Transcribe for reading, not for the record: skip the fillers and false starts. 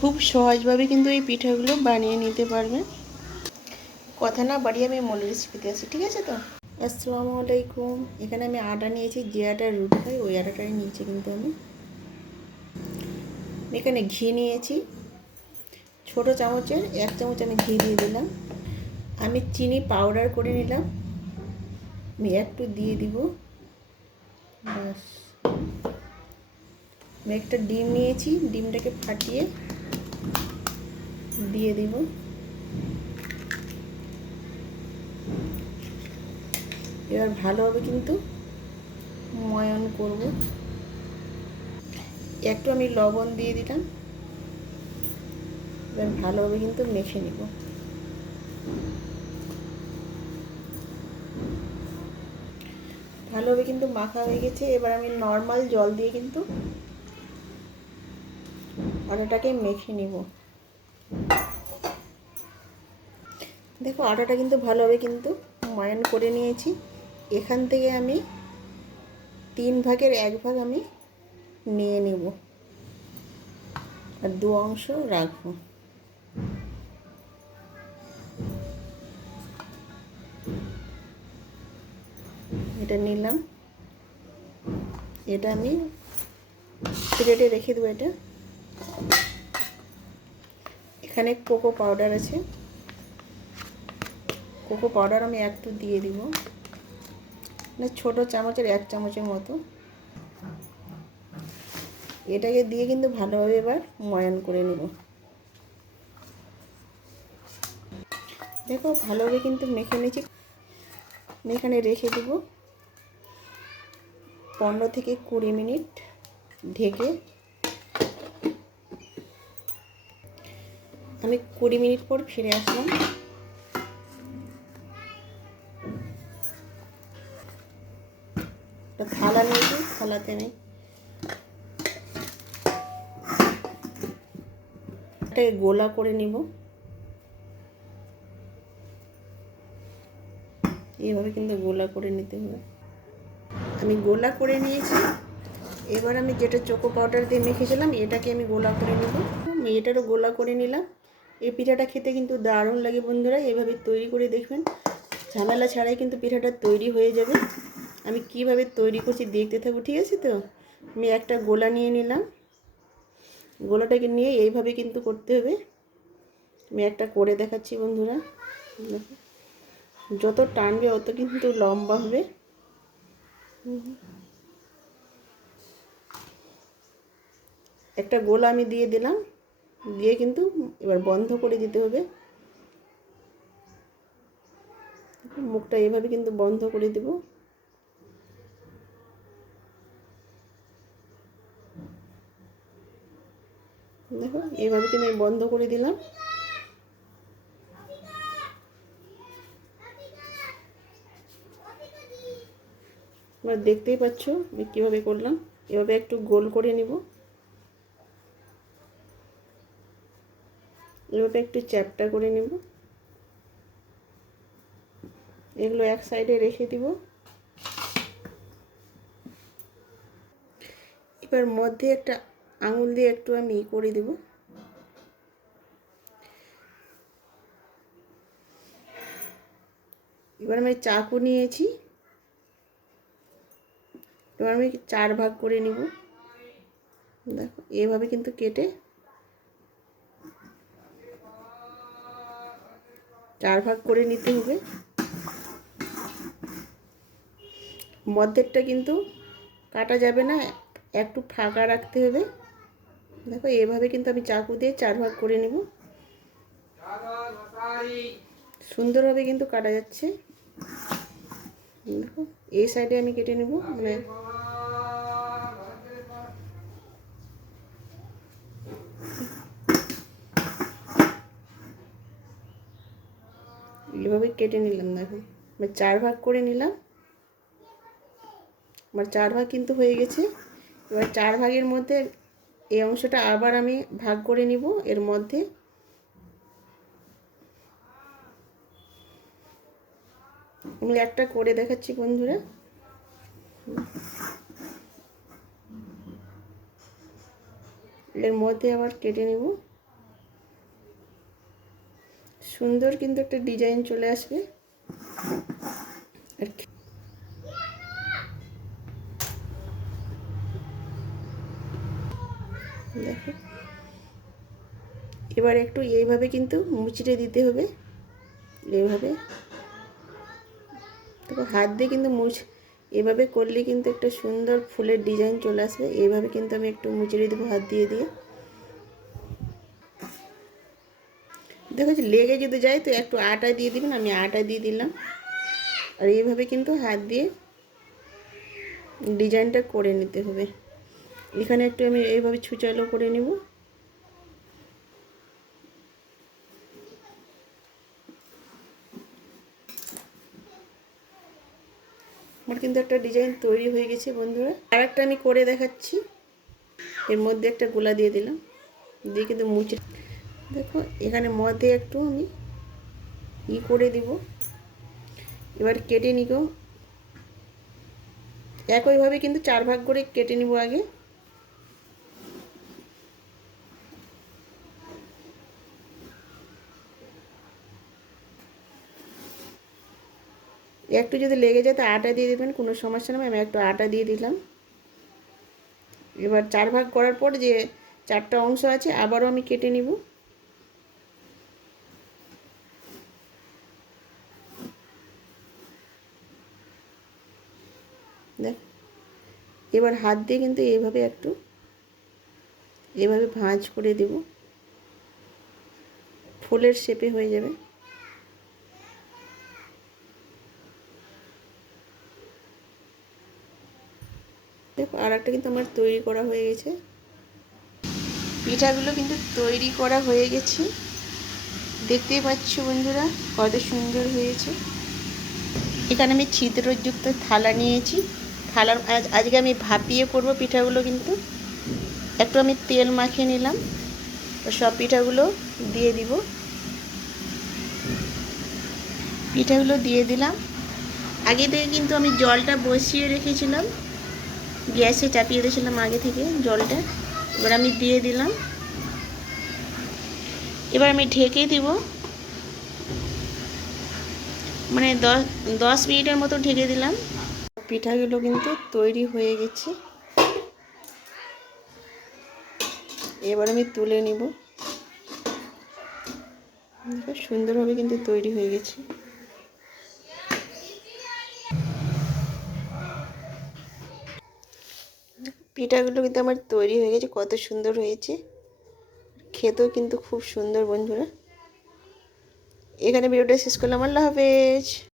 খুব সহজভাবে কিন্তু এই পিঠাগুলো বানিয়ে নিতে পারবেন। কথা না বাড়িয়ে আমি মূল রেসিপিতে আসি, ঠিক আছে তো? আসসালামু আলাইকুম। এখানে আমি আটা নিয়েছি, যে আটার রুটি হয় ওই আটাটাই নিয়েছি। কিন্তু আমি এখানে ঘি নিয়েছি, ছোটো চামচের 1 চামচ আমি ঘি দিয়ে দিলাম। আমি চিনি পাউডার করে নিলাম, আমি একটু দিয়ে দিব। ব্যাস। আমি একটা ডিম নিয়েছি, ডিমটাকে ফাটিয়ে দিয়ে দিব। এবার ভালোভাবে কিন্তু ময়ান করব। একটু আমি লবণ দিয়ে দিলাম। এবার ভালোভাবে কিন্তু মেখে নিব। ভালোভাবে কিন্তু মাখা হয়ে গেছে। এবার আমি নর্মাল জল দিয়ে কিন্তু আটাটাকে মেখে নিব। দেখো আটাটা কিন্তু ভালোভাবে কিন্তু ময়ান করে নিয়েছি। এখান থেকে আমি 3 ভাগের 1 ভাগ আমি নিয়ে নেব আর 2 অংশ রাখবো। এটা নিলাম, এটা আমি প্লেটে রেখে দেবো। এটা এখানে কোকো পাউডার আছে, কোকো পাউডার আমি একটু দিয়ে দিব, মানে ছোটো চামচের 1 চামচের মতো। এটাকে দিয়ে কিন্তু ভালোভাবে এবার ময়ান করে নেব। দেখো ভালোভাবে কিন্তু মেখে নিয়েছি। আমি এখানে রেখে দেব 15 থেকে 20 মিনিট ঢেকে। আমি 20 মিনিট পর ফিরে আসলাম। একটা থালা নিয়েছি, থালাতে আমি এটাকে গোলা করে নিব। এইভাবে কিন্তু গোলা করে নিতে হবে। আমি গোলা করে নিয়েছি। এবার আমি যেটা চোকো পাউডার দিয়ে মেখেছিলাম এটাকে আমি গোলা করে নেব। আমি এটারও গোলা করে নিলাম। এই পিঠাটা খেতে কিন্তু দারুণ লাগে বন্ধুরা, এভাবে তৈরি করে দেখবেন। ঝামেলা ছাড়াই কিন্তু পিঠাটা তৈরি হয়ে যাবে। আমি কিভাবে তৈরি করছি দেখতে থাকবো, ঠিক আছে তো? আমি একটা গোলা নিয়ে নিলাম। গোলাটাকে নিয়ে এইভাবে কিন্তু করতে হবে। আমি একটা করে দেখাচ্ছি বন্ধুরা। যত টানবে অত কিন্তু লম্বা হবে। একটা গোলা আমি দিয়ে দিলাম, দিয়ে কিন্তু এবার বন্ধ করে দিতে হবে। মুখটা এভাবে কিন্তু বন্ধ করে দেব। দেখো এইভাবে কিন্তু আমি বন্ধ করে দিলাম। তোমরা দেখতেই পাচ্ছ আমি কীভাবে করলাম। এভাবে একটু গোল করে নিব, এভাবে একটু চ্যাপ্টা করে নেব। এগুলো এক সাইডে রেখে দিব। এবার মধ্যে একটা আঙুল দিয়ে একটু আমি করে দেব। এবার আমি চাকু নিয়েছি, এবার আমি 4 ভাগ করে নিব। দেখো এভাবে কিন্তু কেটে 4 ভাগ করে নিতে হবে। মধ্যেরটা কিন্তু কাটা যাবে না, একটু ফাঁকা রাখতে হবে। দেখো এভাবে কিন্তু আমি চাকু দিয়ে 4 ভাগ করে নেব। সুন্দরভাবে কিন্তু কাটা যাচ্ছে। দেখো এই সাইডে আমি কেটে নেব, মানে এইভাবে কেটে নিলাম। দেখো আমি 4 ভাগ করে নিলাম। আমার 4 ভাগ কিন্তু হয়ে গেছে। এবার 4 ভাগের মধ্যে এই অংশটা আবার আমি ভাগ করে নিব। এর মধ্যে আমি একটা করে দেখাচ্ছি বন্ধুরা। এর মধ্যে আবার কেটে নেব। সুন্দর কিন্তু একটা ডিজাইন চলে আসবে। আর দেখো এবার একটু এইভাবে কিন্তু মুচড়ে দিতে হবে, এইভাবে। দেখো হাত দিয়ে কিন্তু এভাবে করলে কিন্তু একটা সুন্দর ফুলের ডিজাইন চলে আসবে। এইভাবে কিন্তু আমি একটু মুচড়ে দেবো হাত দিয়ে দিয়ে। দেখো যে লেগে যদি যায় তো একটু আটা দিয়ে দিবেন, আমি আটা দিয়ে দিলাম। আর এইভাবে কিন্তু হাত দিয়ে ডিজাইনটা করে নিতে হবে। এখানে একটু আমি এইভাবে ছুচালো করে নেব। আমার কিন্তু একটা ডিজাইন তৈরি হয়ে গেছে বন্ধুরা। আর একটা আমি করে দেখাচ্ছি। এর মধ্যে একটা গোলা দিয়ে দিলাম, দিয়ে কিন্তু মুচে দেখো এখানে মধ্যে একটু আমি করে দিব। এবার কেটে নিব একইভাবে কিন্তু 4 ভাগ করে কেটে নিব আগে। একটু যদি লেগে যায় তো আটা দিয়ে দেবেন, কোনো সমস্যা নেই। আমি একটু আটা দিয়ে দিলাম। এবার 4 ভাগ করার পর যে 4টা অংশ আছে আবারও আমি কেটে নিব। দেখ এবার হাত দিয়ে কিন্তু এইভাবে একটু এভাবে ভাঁজ করে দেব, ফুলের শেপে হয়ে যাবে। দেখো আর একটা কিন্তু আমার তৈরি করা হয়ে গেছে। পিঠাগুলো কিন্তু তৈরি করা হয়ে গেছে, দেখতেই পাচ্ছ বন্ধুরা কত সুন্দর হয়েছে। এখানে আমি ছিদ্রযুক্ত থালা নিয়েছি। থালার আজকে আমি ভাপিয়ে করব পিঠাগুলো। কিন্তু একটু আমি তেল মাখিয়ে নিলাম, সব পিঠাগুলো দিয়ে দিব। পিঠাগুলো দিয়ে দিলাম। আগে থেকে কিন্তু আমি জলটা বসিয়ে রেখেছিলাম, গ্যাসে চাপিয়ে দিয়েছিলাম আগে থেকে জলটা। এবার আমি দিয়ে দিলাম। এবার আমি ঢেকে দিব, মানে 10 মিনিটের মতো ঢেকে দিলাম। পিঠাগুলো কিন্তু তৈরি হয়ে গেছে। এবার আমি তুলে নিব। দেখো সুন্দরভাবে কিন্তু তৈরি হয়ে গেছে। পিঠাগুলো কিন্তু আমার তৈরি হয়ে গেছে, কত সুন্দর হয়েছে। খেতেও কিন্তু খুব সুন্দর বন্ধুরা। এখানে ভিডিওটা শেষ করলাম। আল্লাহ হাফেজ।